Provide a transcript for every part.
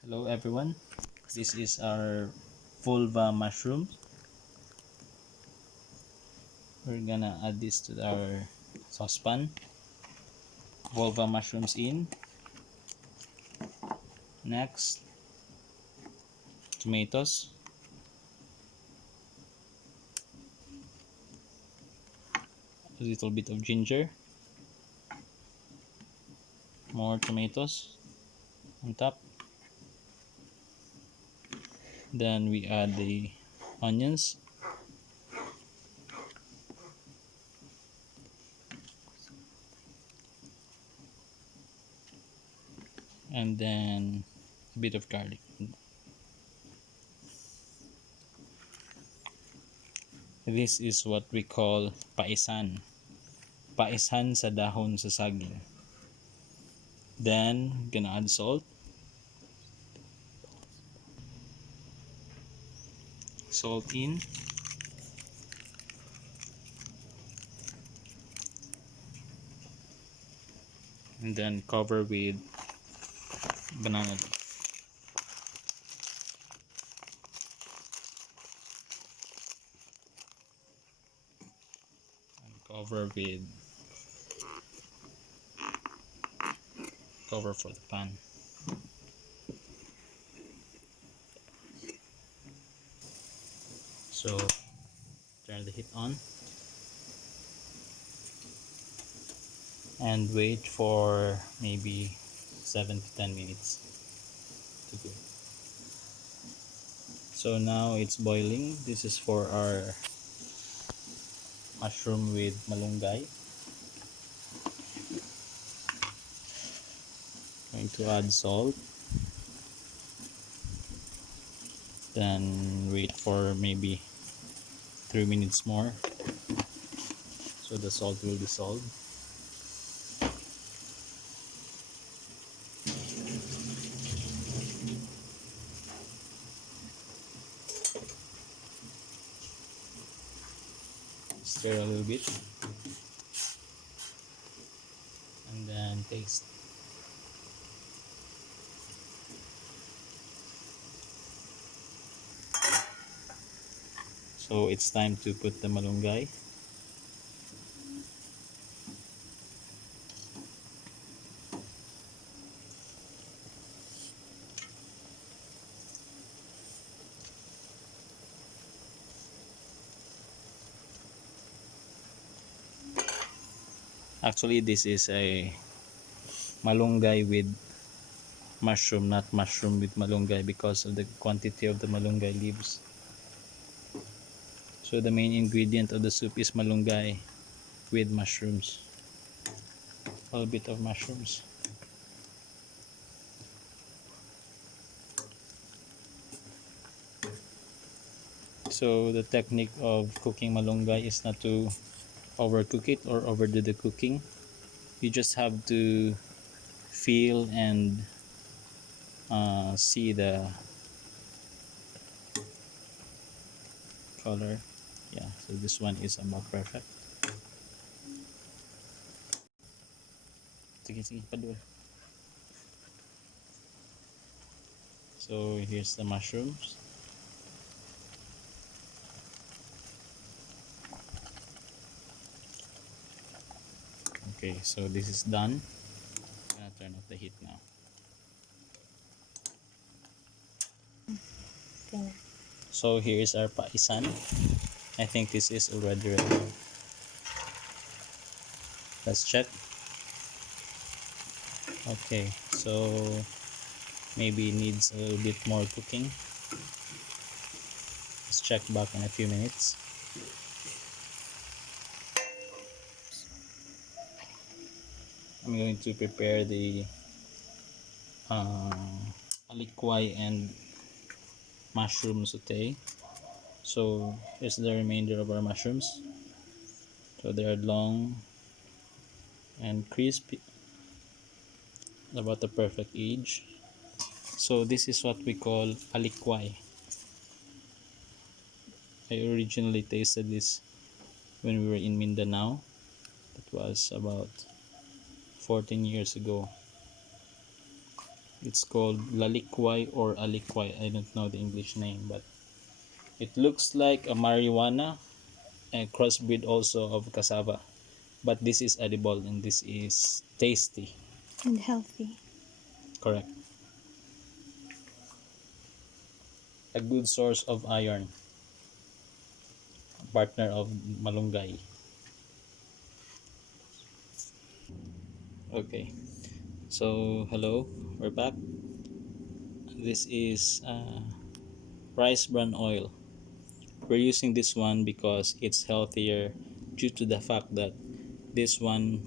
Hello everyone, this is our Volva mushroom. We're gonna add this to our saucepan. Volva mushrooms in. Next, tomatoes. A little bit of ginger. More tomatoes on top. Then we add the onions. And then a bit of garlic. This is what we call Paisan. Paisan sa dahon sa saging. Then, gonna add salt. Salt in. And then cover with banana leaf. And cover for the pan. So turn the heat on and wait for maybe 7 to 10 minutes to cook. So now it's boiling. This is for our mushroom with malunggay. Going to add salt, then wait for maybe 3 minutes more so the salt will dissolve. Stir a little bit and then taste. So it's time to put the malunggay. Actually, this is a malunggay with mushroom, not mushroom with malunggay, because of the quantity of the malunggay leaves. So the main ingredient of the soup is malunggay with mushrooms, a little bit of mushrooms. So the technique of cooking malunggay is not to overcook it or overdo the cooking. You just have to feel and see the color. Yeah, so this one is about perfect. Sige, padul. So here's the mushrooms. Okay, so this is done. I'm gonna turn off the heat now. Okay. So here is our paisan. I think this is already ready. Let's check. Okay, so maybe it needs a little bit more cooking. Let's check back in a few minutes. I'm going to prepare the alikway and mushroom saute. So here's the remainder of our mushrooms. So they are long and crispy, about the perfect age. So this is what we call alikway. I originally tasted this when we were in Mindanao. That was about 14 years ago. It's called lalikway or alikway. I don't know the English name, but it looks like a marijuana and crossbreed also of cassava. But this is edible and this is tasty. And healthy. Correct. A good source of iron. Partner of malunggay. Okay. So hello, we're back. This is rice bran oil. We're using this one because it's healthier due to the fact that this one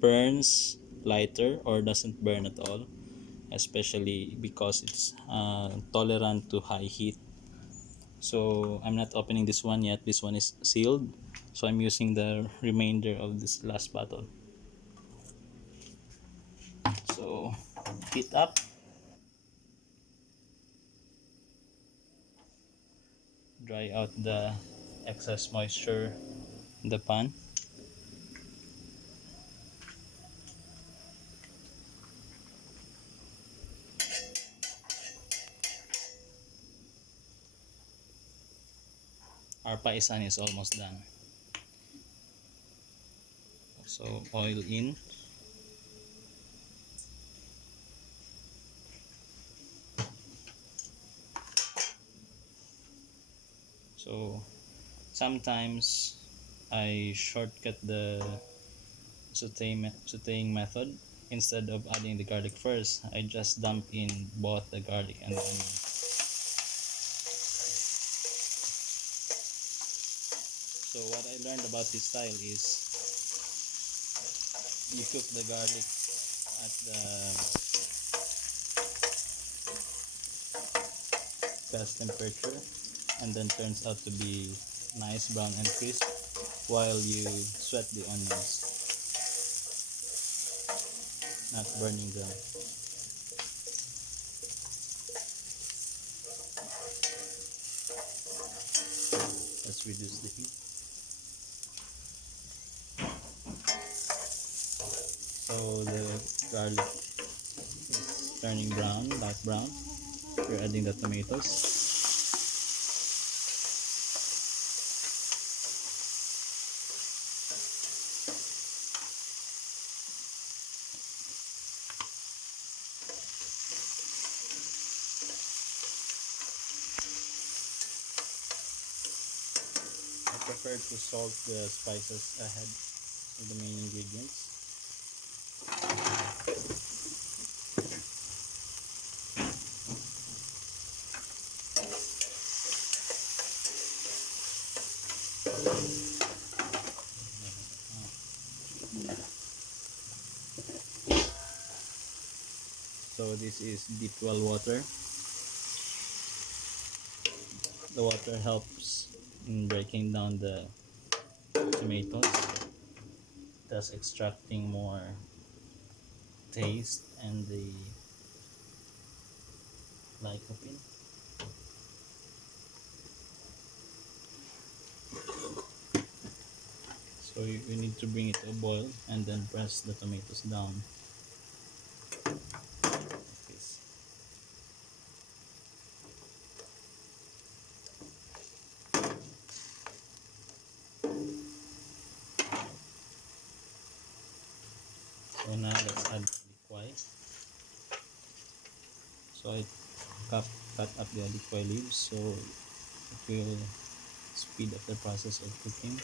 burns lighter or doesn't burn at all, especially because it's tolerant to high heat. So I'm not opening this one yet. This one is sealed, so I'm using the remainder of this last bottle. So heat up, dry out the excess moisture in the pan. Our paisan is almost done. So oil in. So sometimes I shortcut the sauteing method. Instead of adding the garlic first, I just dump in both the garlic and the onion. So what I learned about this style is you cook the garlic at the best temperature and then turns out to be nice brown and crisp while you sweat the onions, not burning them. Let's reduce the heat. So the garlic is turning brown, light brown. We're adding the tomatoes. I prefer to salt the spices ahead of the main ingredients. So this is deep well water. The water helps in breaking down the tomatoes, thus extracting more taste and the lycopene. So you need to bring it to a boil and then press the tomatoes down like this. So now let's add liquid. So I cut up the alikway leaves so it will speed up the process of cooking.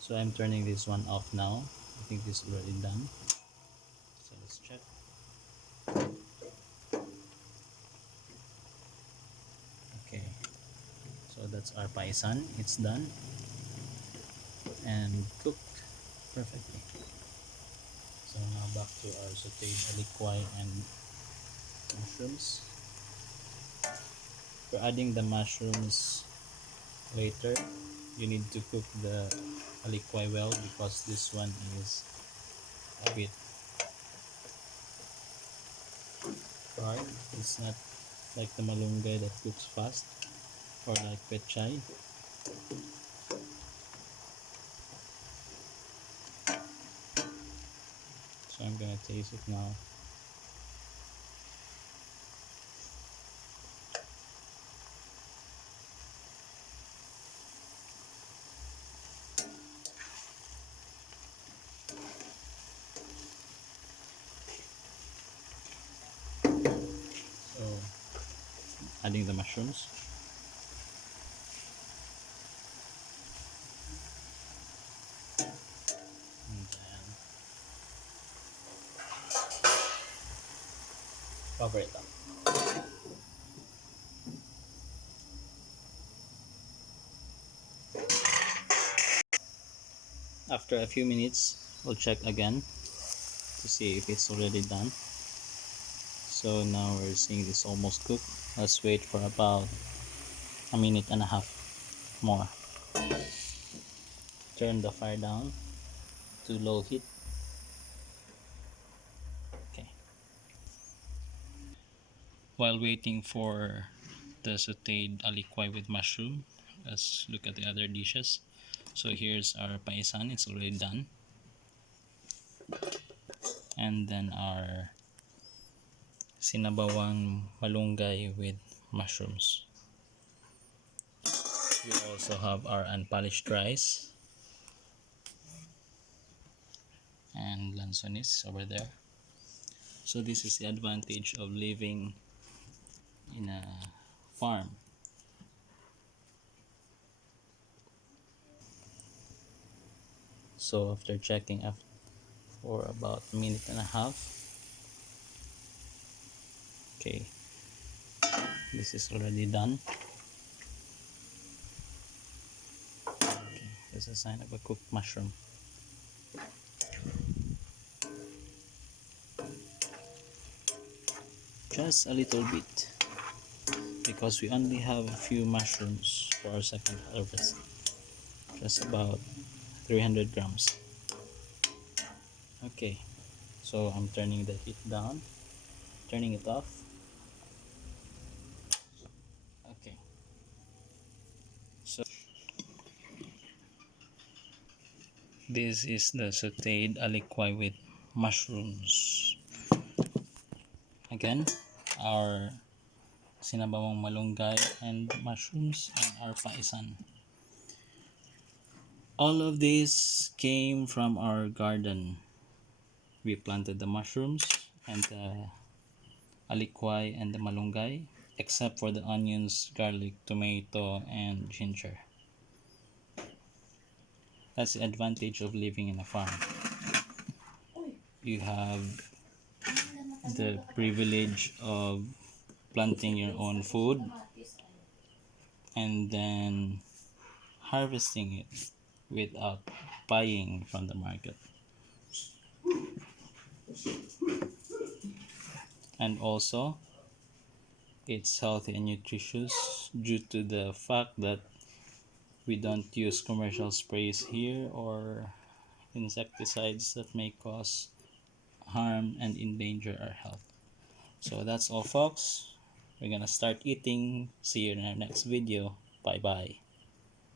So I'm turning this one off now. I think this is already done. So let's check. Okay, so that's our paisan. It's done and cooked perfectly. So now back to our sauteed alikway and mushrooms. For adding the mushrooms later, you need to cook the alikway well because this one is hard. It's not like the malunggay that cooks fast, or like pechay. So I'm gonna taste it now. So adding the mushrooms. And then cover it up. After a few minutes, we'll check again to see if it's already done. So now we're seeing this almost cooked. Let's wait for about a minute and a half more. Turn the fire down to low heat. Okay. While waiting for the sauteed alikway with mushroom, let's look at the other dishes. So here's our paisan, it's already done. And then our sinabawang malunggay with mushrooms. We also have our unpolished rice and lansonis over there. So this is the advantage of living in a farm. So after checking for about a minute and a half, okay, this is already done. Okay, this is a sign of a cooked mushroom. Just a little bit, because we only have a few mushrooms for our second harvest. Just about 300 grams. Okay, so I'm turning the heat down, turning it off. Okay, so this is the sauteed alikway with mushrooms. Again, our sinabawang malunggay and mushrooms, and our paisan. All of this came from our garden. We planted the mushrooms and the alikway and the malunggay, except for the onions, garlic, tomato, and ginger. That's the advantage of living in a farm. You have the privilege of planting your own food and then harvesting it without buying from the market. And also, it's healthy and nutritious due to the fact that we don't use commercial sprays here or insecticides that may cause harm and endanger our health. So that's all, folks. We're gonna start eating. See you in our next video. Bye bye.